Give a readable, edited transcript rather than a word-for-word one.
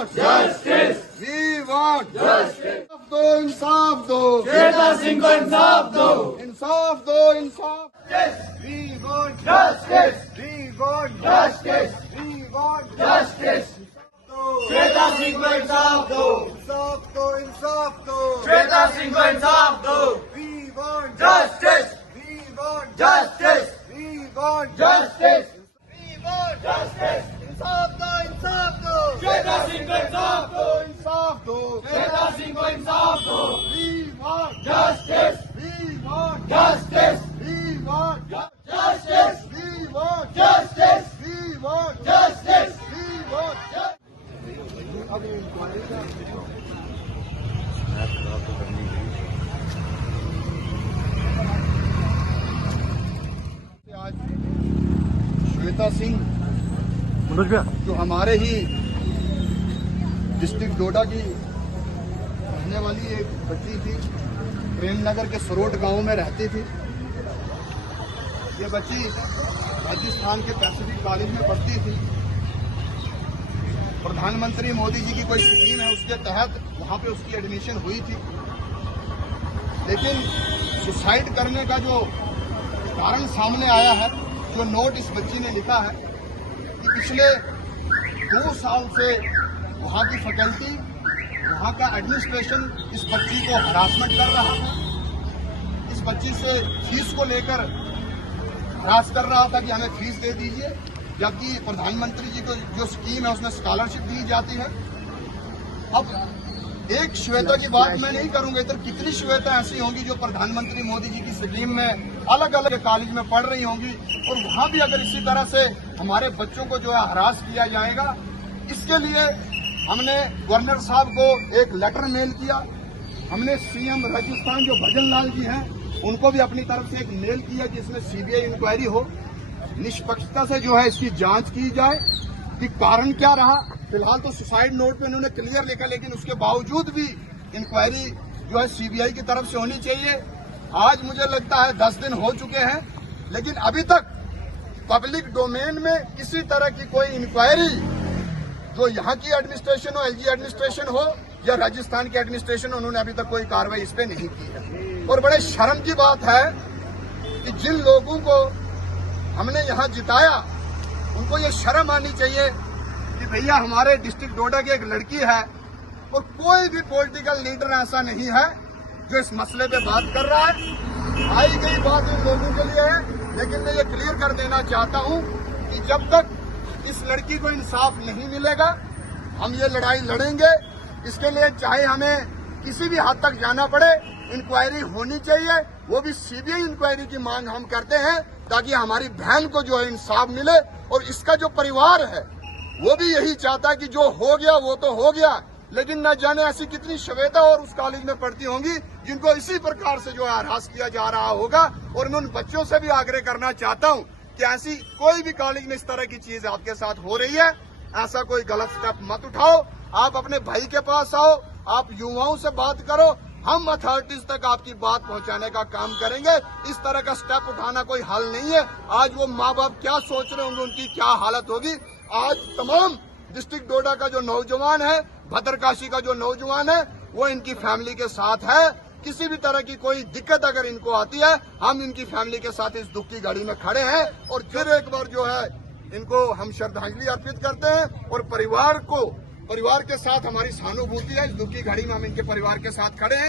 want justice. We want Justice. इंसाफ दो श्वेता सिंह को इंसाफ दो. इंसाफ दो इंसाफ. We want Justice. We want Justice. We want Justice. Shweta Singh को इंसाफ दो. इंसाफ दो इंसाफ दो. श्वेता सिंह को इंसाफ दो. We want Justice. We want Justice. We want Justice. We want Justice. इंसाफ दो इंसाफ दो. श्वेता सिंह को इंसाफ दो. इंसाफ दो. श्वेता सिंह को इंसाफ दो. We want Justice. We want Justice. We want Justice. We want Justice. We want Justice. We want अब इंक्वायरी का आज श्वेता सिंह जो हमारे ही डिस्ट्रिक्ट डोडा की रहने वाली एक बच्ची थी, प्रेमनगर के सरोट गांव में रहती थी। ये बच्ची राजस्थान के पैसिफिक कॉलेज में पढ़ती थी। प्रधानमंत्री मोदी जी की कोई स्कीम है, उसके तहत वहां पे उसकी एडमिशन हुई थी। लेकिन सुसाइड करने का जो कारण सामने आया है, जो नोट इस बच्ची ने लिखा है कि पिछले 2 साल से वहां की फैकल्टी, वहां का एडमिनिस्ट्रेशन इस बच्ची को हरासमेंट कर रहा था। इस बच्ची से फीस को लेकर हरास कर रहा था कि हमें फीस दे दीजिए, जबकि प्रधानमंत्री जी को जो स्कीम है उसमें स्कॉलरशिप दी जाती है। अब एक श्वेता की बात मैं नहीं करूंगा, इधर कितनी श्वेता ऐसी होंगी जो प्रधानमंत्री मोदी जी की स्कीम में अलग अलग कॉलेज में पढ़ रही होंगी, और वहां भी अगर इसी तरह से हमारे बच्चों को जो है हरास किया जाएगा। इसके लिए हमने गवर्नर साहब को एक लेटर मेल किया। हमने सीएम राजस्थान जो भजन लाल जी हैं उनको भी अपनी तरफ से एक मेल किया कि इसमें सीबीआई इंक्वायरी हो, निष्पक्षता से जो है इसकी जांच की जाए कि कारण क्या रहा। फिलहाल तो सुसाइड नोट पे उन्होंने क्लियर लिखा, लेकिन उसके बावजूद भी इंक्वायरी जो है सीबीआई की तरफ से होनी चाहिए। आज मुझे लगता है 10 दिन हो चुके हैं, लेकिन अभी तक पब्लिक डोमेन में किसी तरह की कोई इंक्वायरी, जो यहाँ की एडमिनिस्ट्रेशन हो, एलजी एडमिनिस्ट्रेशन हो या राजस्थान की एडमिनिस्ट्रेशन, उन्होंने अभी तक कोई कार्रवाई इस पे नहीं की है। और बड़े शर्म की बात है कि जिन लोगों को हमने यहाँ जिताया उनको ये शर्म आनी चाहिए कि भैया हमारे डिस्ट्रिक्ट डोडा की एक लड़की है, और कोई भी पॉलिटिकल लीडर ऐसा नहीं है जो इस मसले पे बात कर रहा है। आई गई बात इन लोगों के लिए है, लेकिन मैं ये क्लियर कर देना चाहता हूँ कि जब तक इस लड़की को इंसाफ नहीं मिलेगा हम ये लड़ाई लड़ेंगे। इसके लिए चाहे हमें किसी भी हद तक जाना पड़े, इंक्वायरी होनी चाहिए, वो भी सीबीआई इंक्वायरी की मांग हम करते हैं, ताकि हमारी बहन को जो है इंसाफ मिले। और इसका जो परिवार है वो भी यही चाहता है कि जो हो गया वो तो हो गया, लेकिन न जाने ऐसी कितनी श्वेता और उस कॉलेज में पढ़ती होंगी जिनको इसी प्रकार से जो है हरास किया जा रहा होगा। और मैं उन बच्चों से भी आग्रह करना चाहता हूं कि ऐसी कोई भी कॉलेज में इस तरह की चीज आपके साथ हो रही है, ऐसा कोई गलत स्टेप मत उठाओ। आप अपने भाई के पास आओ, आप युवाओं से बात करो, हम अथॉरिटीज तक आपकी बात पहुंचाने का काम करेंगे। इस तरह का स्टेप उठाना कोई हल नहीं है। आज वो माँ बाप क्या सोच रहे होंगे, उनकी क्या हालत होगी। आज तमाम डिस्ट्रिक्ट डोडा का जो नौजवान है, भद्रकाशी का जो नौजवान है, वो इनकी फैमिली के साथ है। किसी भी तरह की कोई दिक्कत अगर इनको आती है, हम इनकी फैमिली के साथ इस दुख की घड़ी में खड़े हैं। और फिर एक बार जो है इनको हम श्रद्धांजलि अर्पित करते हैं, और परिवार के साथ हमारी सहानुभूति है। इस दुख की घड़ी में हम इनके परिवार के साथ खड़े हैं।